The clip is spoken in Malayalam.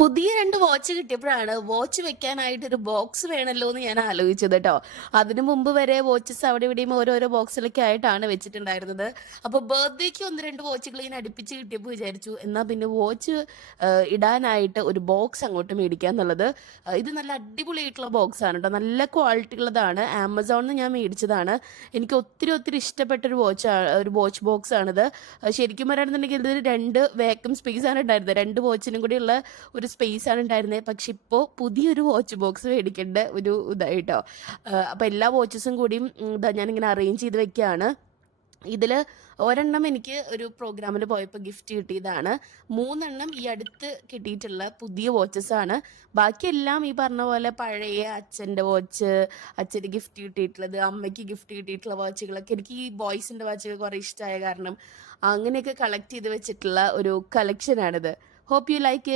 പുതിയ 2 വാച്ച് കിട്ടിയപ്പോഴാണ് വാച്ച് വെക്കാനായിട്ടൊരു ബോക്സ് വേണല്ലോ എന്ന് ഞാൻ ആലോചിച്ചത് ട്ടോ. അതിനു മുമ്പ് വരെ വാച്ചസ് അവിടെ ഇവിടെയും ഓരോരോ ബോക്സിലൊക്കെ ആയിട്ടാണ് വെച്ചിട്ടുണ്ടായിരുന്നത്. അപ്പോൾ ബർത്ത്ഡേക്ക് 1, 2 വാച്ചുകൾ ഇങ്ങനെ അടുപ്പിച്ച് കിട്ടിയപ്പോൾ വിചാരിച്ചു എന്നാൽ പിന്നെ വാച്ച് ഇടാനായിട്ട് ഒരു ബോക്സ് അങ്ങോട്ട് മേടിക്കാന്നുള്ളത്. ഇത് നല്ല അടിപൊളിയായിട്ടുള്ള ബോക്സ് ആണ് ട്ടോ. നല്ല ക്വാളിറ്റി ഉള്ളതാണ്. ആമസോണിൽ നിന്ന് ഞാൻ മേടിച്ചതാണ്. എനിക്ക് ഒത്തിരി ഇഷ്ടപ്പെട്ടൊരു ഒരു വാച്ച് ബോക്സ് ആണിത്. ശരിക്കും പറയുകയാണെന്നുണ്ടെങ്കിൽ ഇതിൽ 2 വേക്കം സ്പേസ് ആണ് ഉണ്ടായിരുന്നത്. 2 വാച്ചിനും കൂടിയുള്ള ഒരു സ്പേസ് ആണ് ഉണ്ടായിരുന്നത്. പക്ഷെ ഇപ്പോൾ പുതിയൊരു വാച്ച് ബോക്സ് മേടിക്കേണ്ട ഒരു ഇതായിട്ടോ. അപ്പോൾ എല്ലാ വാച്ചസും കൂടിയും ഞാനിങ്ങനെ അറേഞ്ച് ചെയ്ത് വെക്കുകയാണ്. ഇതിൽ ഒരെണ്ണം എനിക്ക് ഒരു പ്രോഗ്രാമിൽ പോയപ്പോൾ ഗിഫ്റ്റ് കിട്ടിയതാണ്. 3 എണ്ണം ഈ അടുത്ത് കിട്ടിയിട്ടുള്ള പുതിയ വാച്ചസ് ആണ്. ബാക്കിയെല്ലാം ഈ പറഞ്ഞ പോലെ പഴയ അച്ഛൻ്റെ വാച്ച്, അച്ഛന് ഗിഫ്റ്റ് കിട്ടിയിട്ടുള്ളത്, അമ്മയ്ക്ക് ഗിഫ്റ്റ് കിട്ടിയിട്ടുള്ള വാച്ചുകളൊക്കെ എനിക്ക് ഈ ബോയ്സിൻ്റെ വാച്ചുകൾ കുറേ ഇഷ്ടമായ കാരണം അങ്ങനെയൊക്കെ കളക്ട് ചെയ്ത് വെച്ചിട്ടുള്ള ഒരു കളക്ഷനാണിത്. Hope you like